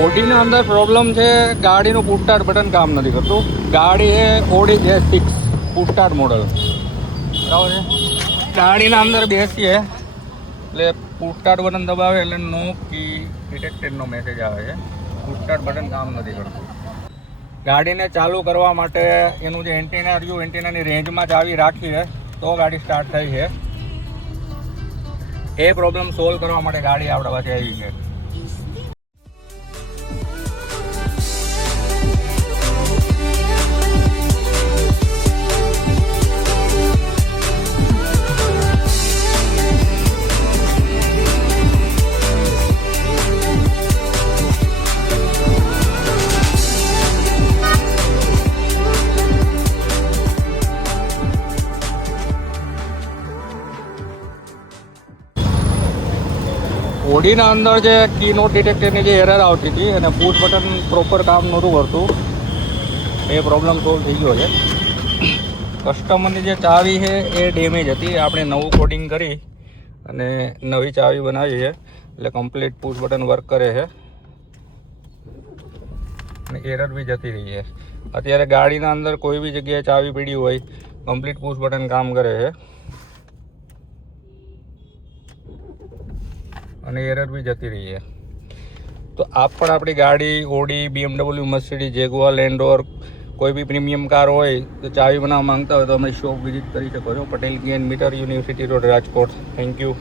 ઓડીના અંદર પ્રોબ્લેમ છે, ગાડીનું પુશ સ્ટાર્ટ બટન કામ નથી કરતું. ગાડી એ Audi S6 push start model, બરાબર છે. ગાડીના અંદર બેસીએ એટલે પુશ સ્ટાર્ટ બટન દબાવે એટલે નો કી ડિટેક્ટેડનો મેસેજ આવે છે. પુશ સ્ટાર્ટ બટન કામ નથી કરતું. ગાડીને ચાલુ કરવા માટે એનું જે એન્ટિના રહ્યું, એન્ટિનાની રેન્જમાં ચાવી રાખીએ તો ગાડી સ્ટાર્ટ થઈ છે. એ પ્રોબ્લેમ સોલ્વ કરવા માટે ગાડી આપણા પાસે આવી છે. ઓડીના અંદર જે કી નોટ ડિટેક્ટરની જે એરર આવતી હતી અને પુશ બટન પ્રોપર કામ નહોતું કરતું, એ પ્રોબ્લેમ સોલ્વ થઈ ગયો છે. કસ્ટમરની જે ચાવી છે એ ડેમેજ હતી. આપણે નવું કોડિંગ કરી અને નવી ચાવી બનાવી છે, એટલે કમ્પ્લીટ પુશ બટન વર્ક કરે છે અને એરર બી જતી રહી છે. અત્યારે ગાડીના અંદર કોઈ બી જગ્યાએ ચાવી પડી હોય, કમ્પ્લીટ પુશ બટન કામ કરે છે અને એરર બી જતી રહી છે. તો આપ પણ આપણી ગાડી Audi, BMW, Mercedes, Jaguar, land rover, કોઈ બી પ્રીમિયમ કાર હોય તો ચાવી બનાવવા માંગતા હોય તો અમારી શોપ વિઝિટ કરી શકો છો. પટેલ ગેન મીટર, university road, Rajkot. Thank you.